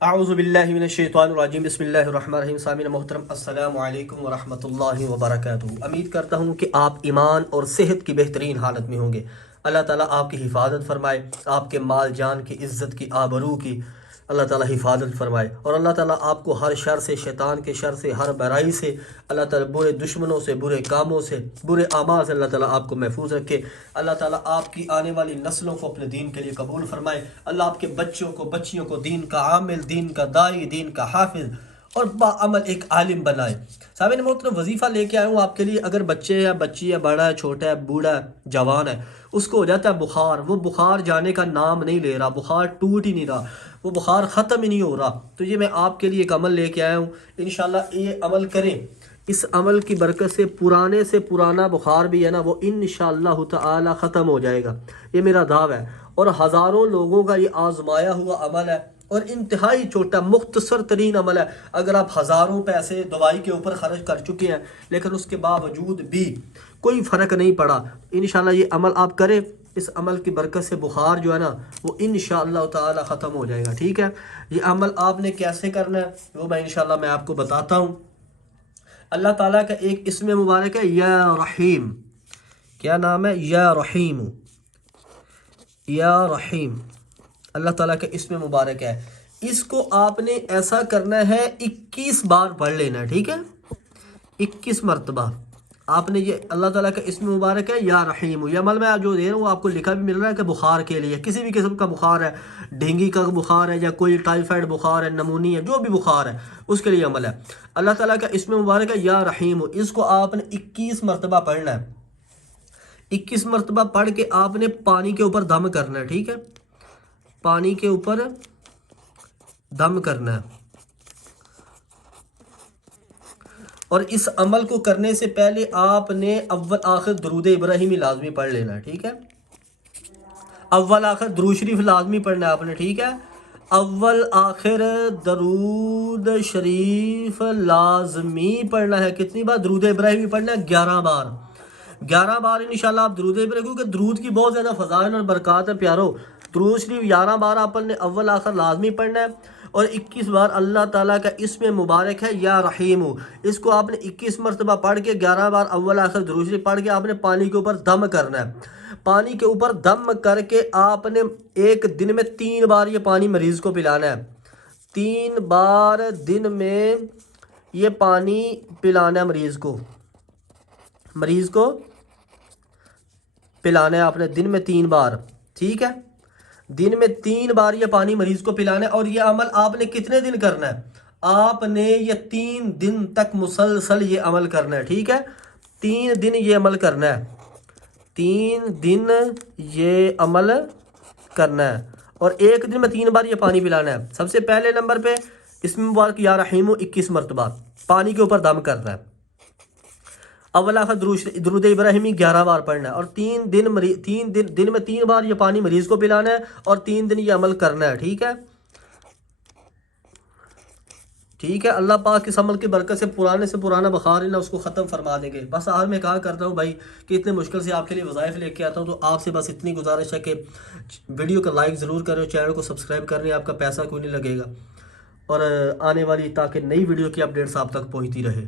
اعوذ باللہ من الشیطان الرجیم بسم اللہ الرحمن الرحیم سامعین محترم السلام علیکم ورحمۃ اللہ وبرکاتہ۔ امید کرتا ہوں کہ آپ ایمان اور صحت کی بہترین حالت میں ہوں گے۔ اللہ تعالیٰ آپ کی حفاظت فرمائے، آپ کے مال جان کی، عزت کی، آبرو کی اللہ تعالیٰ حفاظت فرمائے، اور اللہ تعالیٰ آپ کو ہر شر سے، شیطان کے شر سے، ہر برائی سے، اللہ تعالیٰ برے دشمنوں سے، برے کاموں سے، برے اعمال سے اللہ تعالیٰ آپ کو محفوظ رکھے۔ اللہ تعالیٰ آپ کی آنے والی نسلوں کو اپنے دین کے لیے قبول فرمائے۔ اللہ آپ کے بچوں کو، بچیوں کو دین کا عامل، دین کا داعی، دین کا حافظ اور باعمل ایک عالم بنائے۔ سامعین محترم، وظیفہ لے کے آیا ہوں آپ کے لیے۔ اگر بچے یا بچی ہے، بڑا ہے، چھوٹا ہے، بوڑھا ہے، جوان ہے، اس کو ہو جاتا ہے بخار، وہ بخار جانے کا نام نہیں لے رہا، بخار ٹوٹ ہی نہیں رہا، وہ بخار ختم ہی نہیں ہو رہا، تو یہ میں آپ کے لیے ایک عمل لے کے آیا ہوں۔ انشاءاللہ یہ عمل کریں، اس عمل کی برکت سے پرانا بخار بھی ہے نا، وہ انشاءاللہ تعالی ختم ہو جائے گا۔ یہ میرا دعویٰ ہے، اور ہزاروں لوگوں کا یہ آزمایا ہوا عمل ہے، اور انتہائی چھوٹا مختصر ترین عمل ہے۔ اگر آپ ہزاروں پیسے دوائی کے اوپر خرچ کر چکے ہیں، لیکن اس کے باوجود بھی کوئی فرق نہیں پڑا، انشاءاللہ یہ عمل آپ کریں، اس عمل کی برکت سے بخار جو ہے نا وہ انشاءاللہ تعالی ختم ہو جائے گا۔ ٹھیک ہے، یہ عمل آپ نے کیسے کرنا ہے وہ میں انشاءاللہ میں آپ کو بتاتا ہوں۔ اللہ تعالیٰ کا ایک اسم مبارک ہے یا رحیم۔ کیا نام ہے؟ یا رحیم، یا رحیم، اللہ تعالیٰ کا اسم مبارک ہے۔ اس کو آپ نے ایسا کرنا ہے 21 بار پڑھ لینا ہے۔ ٹھیک ہے، 21 مرتبہ آپ نے یہ اللہ تعالیٰ کا اسم مبارک ہے یا رحیم۔ یہ عمل میں جو دے رہا ہوں آپ کو لکھا بھی مل رہا ہے کہ بخار کے لیے، کسی بھی قسم کا بخار ہے، ڈینگی کا بخار ہے یا کوئی ٹائیفائڈ بخار ہے، نمونی ہے، جو بھی بخار ہے اس کے لیے عمل ہے۔ اللہ تعالیٰ کا اسم مبارک ہے یا رحیم، اس کو آپ نے 21 مرتبہ پڑھنا ہے۔ 21 مرتبہ پڑھ کے آپ نے پانی کے اوپر دم کرنا ہے۔ ٹھیک ہے، پانی کے اوپر دم کرنا ہے، اور اس عمل کو کرنے سے پہلے آپ نے اول آخر درود ابراہیمی لازمی پڑھ لینا ہے۔ ٹھیک ہے، اول آخر درود شریف لازمی پڑھنا ہے آپ نے۔ ٹھیک ہے، اول آخر درود شریف لازمی پڑھنا ہے۔ کتنی بار درود ابراہیمی پڑھنا ہے؟ 11 بار۔ 11 بار انشاءاللہ آپ درود ابراہیمی، کیونکہ درود کی بہت زیادہ فضائل اور برکات ہے پیارو۔ درود شریف 11 بار آپ نے اول آخر لازمی پڑھنا ہے، اور 21 بار اللہ تعالیٰ کا اسم مبارک ہے یا رحیم، اس کو آپ نے 21 مرتبہ پڑھ کے 11 بار اول آخر درود شریف پڑھ کے آپ نے پانی کے اوپر دم کرنا ہے۔ پانی کے اوپر دم کر کے آپ نے ایک دن میں 3 بار یہ پانی مریض کو پلانا ہے۔ 3 بار دن میں یہ پانی پلانا ہے مریض کو پلانا ہے آپ نے دن میں 3 بار۔ ٹھیک ہے، دن میں 3 بار یہ پانی مریض کو پلانا ہے، اور یہ عمل آپ نے کتنے دن کرنا ہے؟ آپ نے یہ 3 دن تک مسلسل یہ عمل کرنا ہے۔ ٹھیک ہے، 3 دن یہ عمل کرنا ہے، 3 دن یہ عمل کرنا ہے، اور ایک دن میں 3 بار یہ پانی پلانا ہے۔ سب سے پہلے نمبر پہ اسم مبارک یا رحیم 21 مرتبہ پانی کے اوپر دم کرنا ہے، اول آخر درود ابراہیمی 11 بار پڑھنا ہے، اور 3 دن میں 3 بار یہ پانی مریض کو پلانا ہے، اور 3 دن یہ عمل کرنا ہے۔ ٹھیک ہے، ٹھیک ہے، اللہ پاک اس عمل کی برکت سے پرانے سے پرانا بخار ہے نا اس کو ختم فرما دیں گے۔ بس آج میں کہا کرتا ہوں بھائی کہ اتنے مشکل سے آپ کے لیے وظائف لے کے آتا ہوں، تو آپ سے بس اتنی گزارش ہے کہ ویڈیو کا لائک ضرور کریں، چینل کو سبسکرائب کرنے، آپ کا پیسہ کوئی نہیں لگے گا، اور آنے والی تاکہ نئی ویڈیو کی اپڈیٹس آپ تک پہنچتی رہے۔